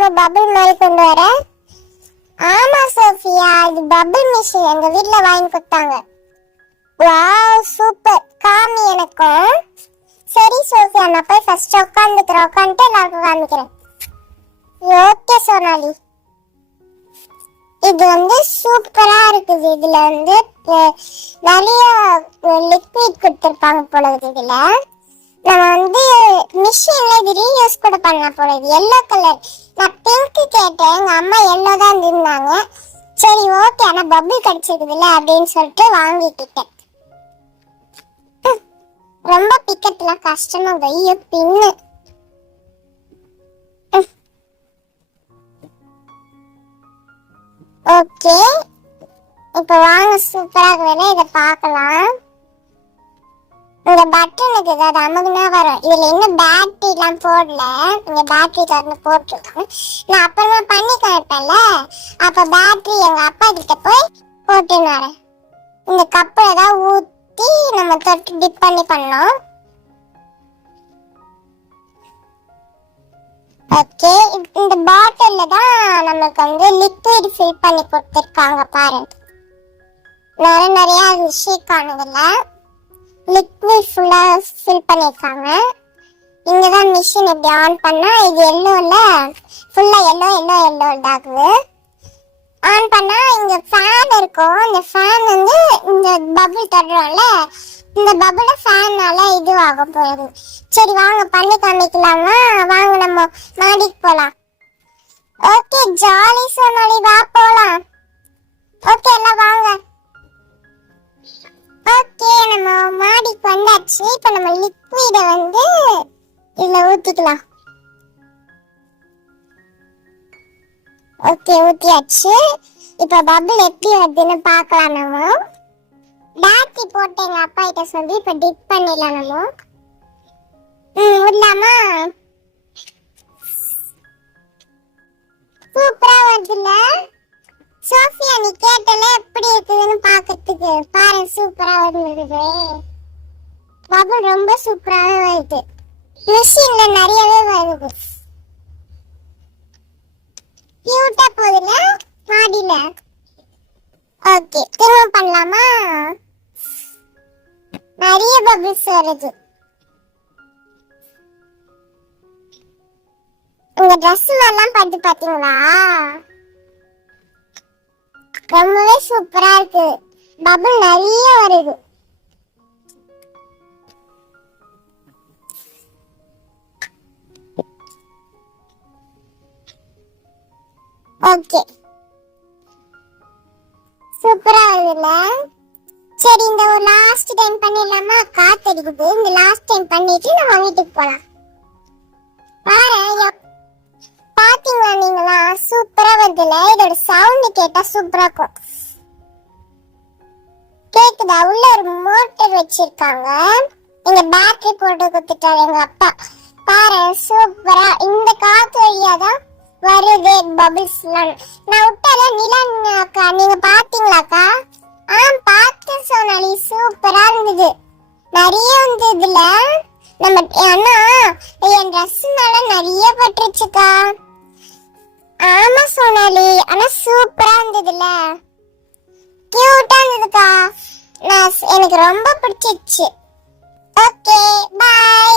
என்னமோ பபிள் மாதிரி கொண்டு வர. ஆமா சோஃபியா, இது பபிள் மிஷின் எங்க வீட்ல வாங்கி கொடுத்தாங்க. வாவ் சூப்பர், காமி எனக்கும். சரி சோஃபியா, நான் போய் ஃபர்ஸ்ட் உட்காந்துக்கிறேன், உட்காந்துட்டு எல்லாருக்கும் காமிக்கிறேன். ஓகே சோனாலி. இது வந்து சூப்பரா இருக்குது. இதுல வந்து நிறைய லிக்விட் கொடுத்துருப்பாங்க போல இதுல. நம்ம வந்து மிஷின்ல இது ரீயூஸ் கூட பண்ணலாம் போல. இது எல்லோ கலர். நான் பிங்க் கேட்டேன், எங்க அம்மா எல்லோ தான் இருந்தாங்க. சரி ஓகே, ஆனா பபிள் கிடைச்சிருக்குதுல்ல அப்படின்னு சொல்லிட்டு வாங்கிக்கிட்டேன். ரொம்ப பிக்கெட்ல கஷ்டமா வைய பின்னு. ஓகே, இப்ப வாங்க சூப்பராக வேணா இதை பார்க்கலாம். இந்த பட்டனுக்கு ஏதாவது அமுகுனா வரும். இதுல இன்னும் பேட்டரி எல்லாம் போடல, இங்க பேட்டரி திறந்து போட்டுருக்காங்க. நான் அப்புறமா பண்ணி காமிப்பேன்ல, அப்ப பேட்டரி எங்க அப்பா கிட்ட போய் போட்டுன்னு வரேன். இந்த கப்பல தான் ஊத்தி நம்ம தொட்டு டிப் பண்ணி பண்ணோம். ஓகே, இந்த பாட்டில்ல தான் நமக்கு வந்து லிக்விட் ஃபில் பண்ணி கொடுத்துருக்காங்க பாருங்க. நிறைய ஷேக் ஆனதுல லிக்விட் ஃபுல்லா ஃபில் பண்ணிருக்காங்க. இங்கதான் மிஷின் இப்படி ஆன் பண்ணா இது எல்லோல ஃபுல்லா எல்லோ ஆகுது. ஆன் பண்ணா இங்க ஃபேன் இருக்கும். இந்த ஃபேன் வந்து இந்த பபிள் தடுறோம்ல, இந்த பபிள் ஃபேனால இது ஆகும் போகுது. சரி வாங்க பண்ணி காமிக்கலாமா? வாங்க நம்ம மாடிக்கு போலாம். ஓகே ஜாலி சோனாலி, வா போலாம். ஓகே எல்லாம் வாங்க. ஓகே, நம்ம மாடிக்கு வந்தாச்சு. இப்ப நம்ம லிக்விட வந்து இதுல ஊத்திக்கலாம். ஓகே ஊத்தியாச்சு. இப்ப பபிள் எப்படி வருதுன்னு பார்க்கலாம். நம்ம பேட்டரி போட்டு எங்க அப்பா கிட்ட சொல்லி இப்ப டிப் பண்ணிடலாம். நம்ம விடலாமா? சூப்பரா வருதுல்ல சோஃபியா, நீ கேட்டல எப்படி இருக்குதுன்னு பாக்கிறதுக்கு. பாரு சூப்பரா வருது. பபிள் ரொம்ப சூப்பராவே வருது. மிஷின்ல நிறையவே வருது. கியூட்டா போகுதுல மாடியில. ஓகே திரும்ப பண்ணலாமா? நிறைய பபிள்ஸ் வருது. இந்த ட்ரெஸ் எல்லாம் பார்த்து பாத்தீங்களா? ரொம்பவே சூப்பரா இருக்கு. பபிள் நிறைய வருது. ஓகே சூப்பரா வருதுல்ல? சரி இந்த ஒரு லாஸ்ட் டைம் பண்ணிடலாமா? காத்தடிக்குது. இந்த லாஸ்ட் டைம் பண்ணிட்டு நம்ம வீட்டுக்கு போலாம். பாரு பாத்தீங்களா நீங்களா? சூப்பரா வருதுல்ல? இதோட சவுண்ட் கேட்டா சூப்பரா இருக்கும். கேக்குதா? உள்ள ஒரு மோட்டர் வச்சிருக்காங்க. இங்க பேட்டரி போட்டு கொடுத்துட்டாரு எங்க அப்பா. பாரு சூப்பரா இந்த காத்து வழியாதான் வருது பபிள்ஸ். நான் விட்டால நிலா நீங்க பாத்தீங்களாக்கா? பார்த்தேன் சோனாலி, சூப்பரா இருந்தது. நிறைய வந்து இதுல நம்ம அண்ணா என் ட்ரெஸ் மேல நிறைய பட்டுருச்சுக்கா. ஆமா சோனாலி, ஆனா சூப்பரா இருந்ததுல, கியூட்டா இருந்ததுக்கா. எனக்கு ரொம்ப பிடிச்சிருச்சு. Okay bye.